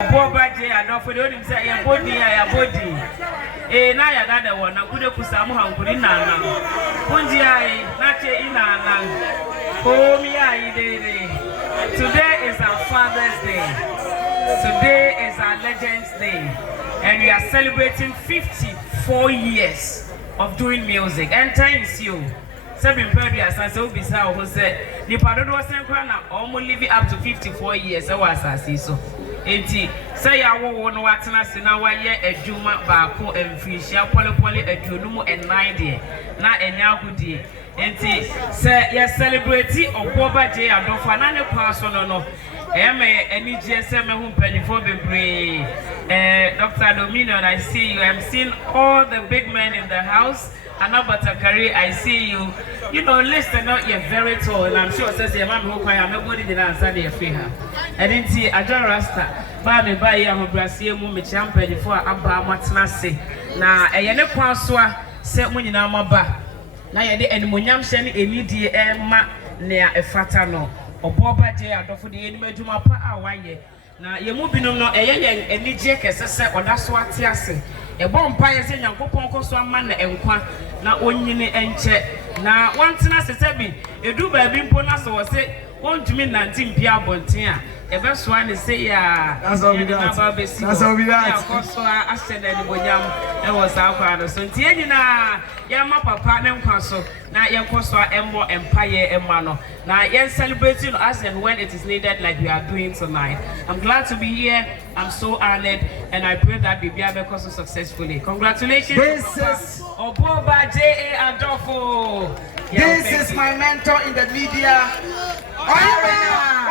Obourba J.A Adofo de onim say ya body na ya dada wona kude kusamu hankuri nana kunji ai na che inana komi ai dede. Today is our Father's Day. Today is our Legends Day, and we are celebrating 54 years of doing music. And thanks you. Seven period as so bizarre who said the pardon was almost living up to 54 years. I was as so. Enti say I won't want to see now why a Juma Bako and fish ya poly a Junumo and 9 na enya good. Enti say yes celebrity Obourba J.A Adofo anane person no any GSM who penny for Bebre. Dr. Dominion, I see you. I'm seeing all the big men in the house. Anabata Kari, I see you. You know, listen, you're very tall, and I'm sure says your mom who I'm nobody did answer their finger. And then see, I don't rasta. Bami by your Brazil, Mummy champion before Abba Matnasi. Now, a yellow password set when you know my back. Now, you're the Munyam Shen, a media Emma near a fatano. Obourba J.A Adofo the enemy to my pa away. Now, you're moving on a young and a jacket, or that's what I say. A bomb pie saying, you're going to one man and one. Now, only and check. Now, one thing I said, a do by being bonus or say, won't mean 19 Pia Bontia. A best one is say, yeah, that's all we got. That's all we got. Also, I said that it was our father. So, Tiana, Yama Papa, and Council. Now, young Costa, Embo, Empire, and Mano. Now, you're celebrating us and when it is needed, like we are doing tonight. I'm glad to be here. I'm so honored, and I pray that we be able to so successfully. Congratulations. This is Obourba J.A Adofo. This is my mentor in the media. Ohemaa.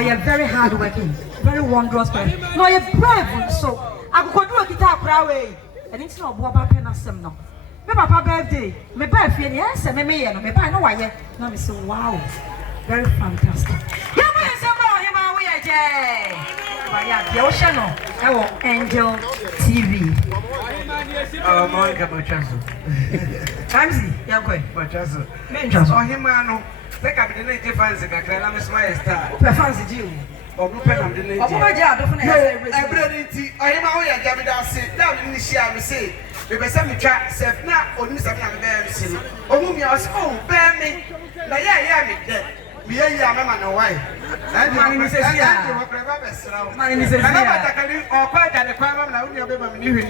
You're very hardworking, very wondrous person. No, you're brave. So I could do a guitar crowd, and it's not Obourba Penasem no. My papa birthday, my birthday, yes, and me and me buy no why yet. Now me say wow, very fantastic. Yeah, me say Ohemaa we are J. The ocean no, Angel TV. Monica Machazo. Kamsi, yeah, go. Machazo. Ohemaa no. Take up the native fans. I miss my star. Fancy you. Obourba J.A Adofo na everything. Ohemaa we are Jamida say. That we share me say. We be say me try self na onu say na me be see no. Omu mi os oh bear me. Na yeah me there. Me yeah mama no why. Man ni say sia. Man ni say sia. Na batakari o kwa ga de kwa mama na uni obeba me ni hwi.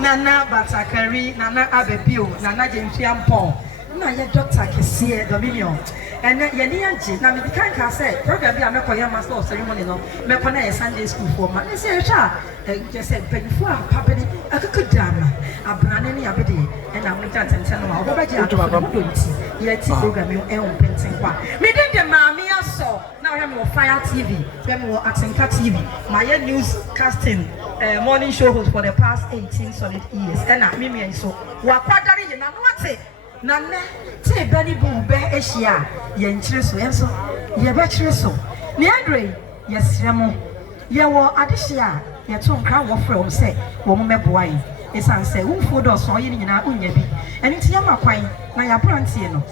Nana Batakari, Nana Abebio, Nana Jemfiampo. Na ye doctor kese Dominion. And then ye na me kan say program bi a mekoya master of ceremony no. Me kona Sunday school for man. They say cha just said benfo am papedi akukudama. Abrane ni abedi and am nta tenten no Obourba J.A Adofo do nti. Ye ti program yo e on pentin kwa. Me den de maami aso. Now we have Fire TV, we have Atenka TV. My newscasting morning show host for the past 18 solid years. And Mimi and so wakwadari ye na nwate na ne te bani bumbe ehia ye nkyire so enso ye be kyire so ne adre ye sremo ye wo adehia ye to nkra wo frɛ wo sɛ wo mo meboa yi esan sɛ wo fo do so ye nyina unya bi eni ti ya makwan na ya brantie no